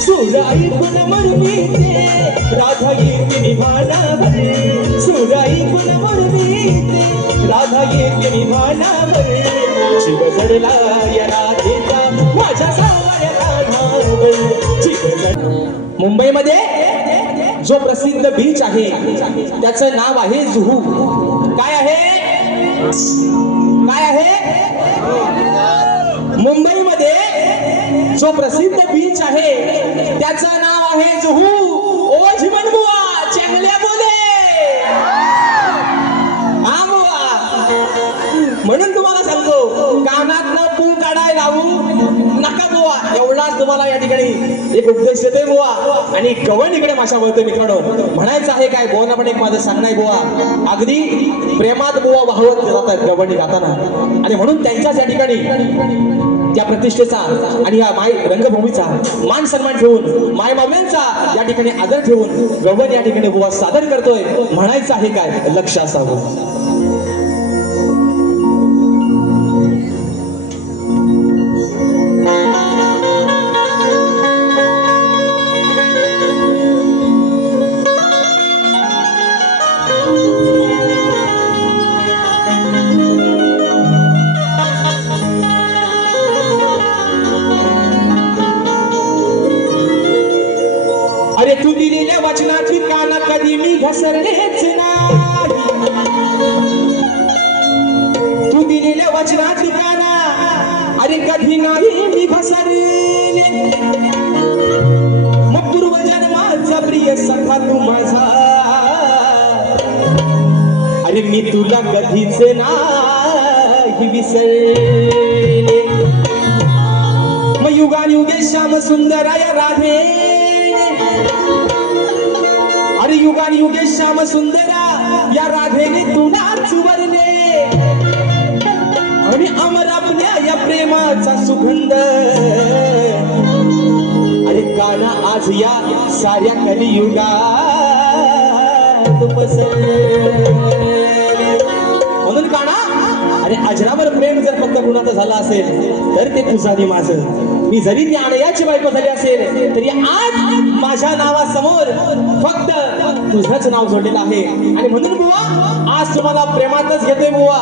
सूर ऐकून मरवीते राधा येते निभानावर. सूर ऐकून मरवीते राधा येते निभानावर. जीव जडला या राधेचा माझ्या सावळ्या कानावर जीव जड मुंबईमध्ये जो प्रसिद्ध बीच आहे त्याचं नाव आहे जुहू. काय आहे? काय आहे? मुंबईमध्ये जो प्रसिद्ध बीच आहे त्याचं नाव आहे जुहू. ओ जीवन बुवा चेंगल्या बोले. हा बुवा. म्हणून तुम्हाला सांगतो कानात न पू काढाय लावू नका बुवा. एवढाच तुम्हाला या ठिकाणी एक उपदेश देते बुवा. आणि गवण इकडे माशा बोलतोय मित्रांनो. म्हणायचं आहे काय बुवा पण एक माझं सांगणं आहे बुवा. अगदी प्रेमात बुवा वाहवत जातात गवणी गाताना. आणि म्हणून त्यांच्याच या ठिकाणी त्या प्रतिष्ठेचा आणि या माय रंगभूमीचा मान सन्मान ठेवून माय माव्यांचा या ठिकाणी आदर ठेवून गवन या ठिकाणी गोवा सादर करतोय. म्हणायचं आहे काय? लक्ष असावं. तू दिलेल्या अरे कधी नाही मी घसरले मग पूर्वजन्माचा प्रिय सखा तू माझा. अरे मी तुला कधीच नाही विसरले. मग युगान युगे श्याम सुंदराय राधे. अरे युगान युगे श्याम सुंदरा या राधेने तुलाच वरले. प्रेमाचा सुगंध. अरे काना आज या साऱ्या कलियुगात म्हणून काना अरे अजरावर प्रेम जर फक्त कुणाचं झालं असेल तर ते तुझं माझं. मी जरी ज्ञानयाची बायको झाली असेल तरी आज माझ्या नावासमोर फक्त तुझंच नाव जोडलेलं आहे. आणि म्हणून बुवा आज तुम्हाला प्रेमातच घेतोय बुवा.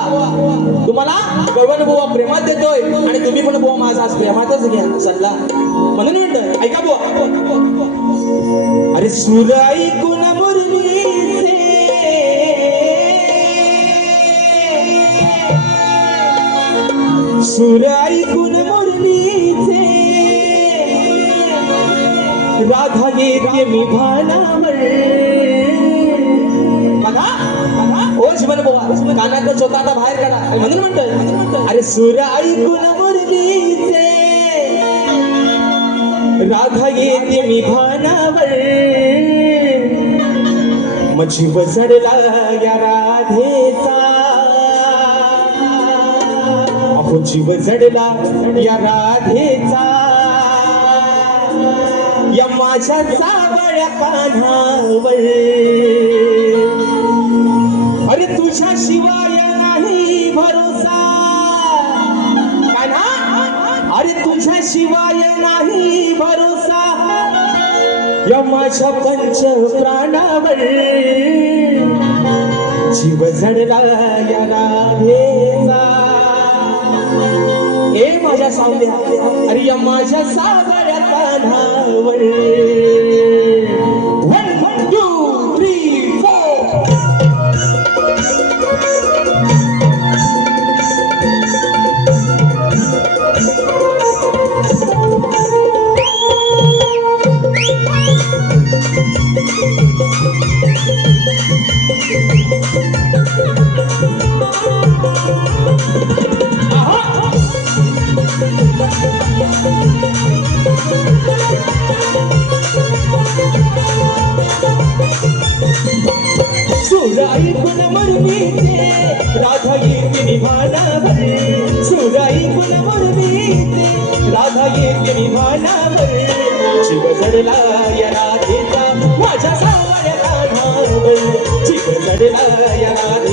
तुम्हाला गवन बुवा प्रेमात देतोय. आणि तुम्ही पण बुवा माझा आज प्रेमातच घ्या सल्ला म्हणून म्हणत ऐका बुवा. अरे सुर ऐकून मुरलीचे? ऐकून राधा येते मी भानावर बघा बघा. ओ जीवन बोवा कानातलं चोता आता बाहेर काढा. म्हणून म्हणतोय म्हणून म्हणतोय. अरे सूर ऐकून मुरलीचे राधा येते मी भानावर मग जीव जडला या राधेचा. अहो जीव जडला या राधेचा. या माझ्या सावळ्या कान्हावर अरे तुझ्या शिवाय नाही भरोसा. कान्हा? अरे तुझ्या शिवाय नाही भरोसा. या माझ्या पंच प्राणावर जीव जडला या राधेचा. ए माझ्या सावल्या अरे या माझ्या सावळ्या कान्हावर येते सुराई सूर ऐकून राधा येते निभानावर शिव चढला या राधेचा माझ्या सावळ्या राधावर शिव चढला या राधेचा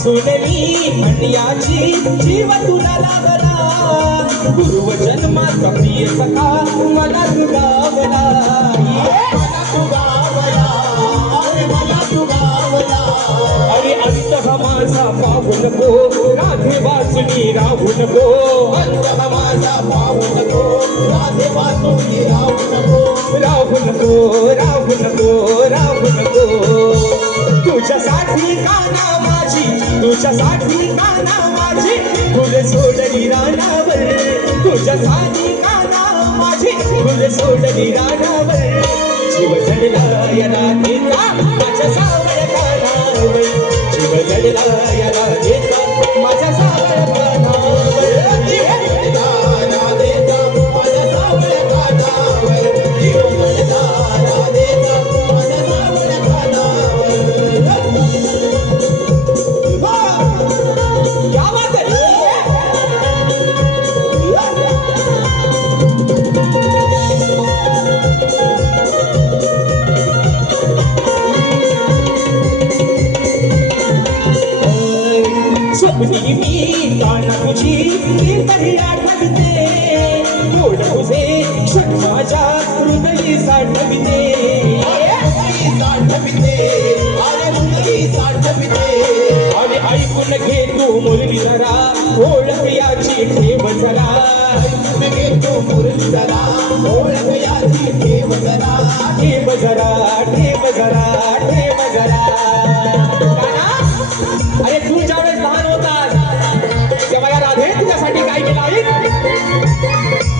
सोनली म्हणयाची जीव तुला लागला. पूर्व जन्मात प्रिय सखा मला तू गावला. अरे मला तू गावला. अरे अंत माझा पाहू नको राधे वाचली राहू नको. अंतः माझा पाहू नको राधे नको राहू नको. राहू नको राहू नको. साठी काना माझी तुझ्यासाठी काना माझी फुले सोडली रानावर. तुझ्यासाठी काना माझी फुले सोडली रानावर. जीव चढला या राधेचा माझ्या सावळ कानावर. जीव चढला या राधेचा माझ्या सावळ कानावर. स्वप्नी मी काना तुझी तरी आठवते गोड तुझे क्षण माझ्या हृदयी साठविते. साठविते. अरे हृदयी साठविते. आणि ऐकून घे तू मुरली जरा. ओळख याची ठेव जरा. मी घेतो मुरलीधरा ओळख याची ठेव जरा. ठेव जरा ठेव जरा ठेव जरा. अरे तू ज्यावेळेस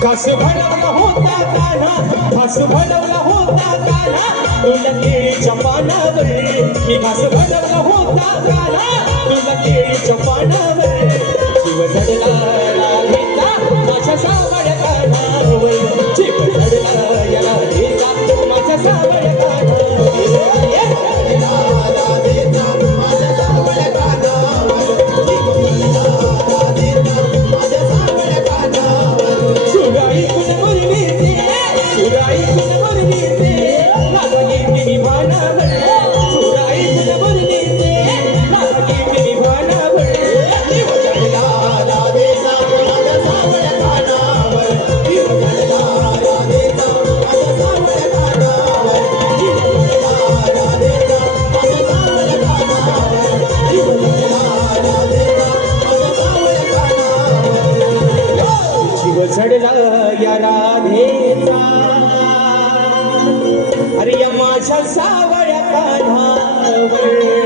कस भडवला होता काना कस भडवला होता काना तुला केळीच्या पानावर. मी घास भडवला होता काना तुला केळीच्या पानावर. जीव राधेचा. अरे या माझ्या सावळ्या कान्हावर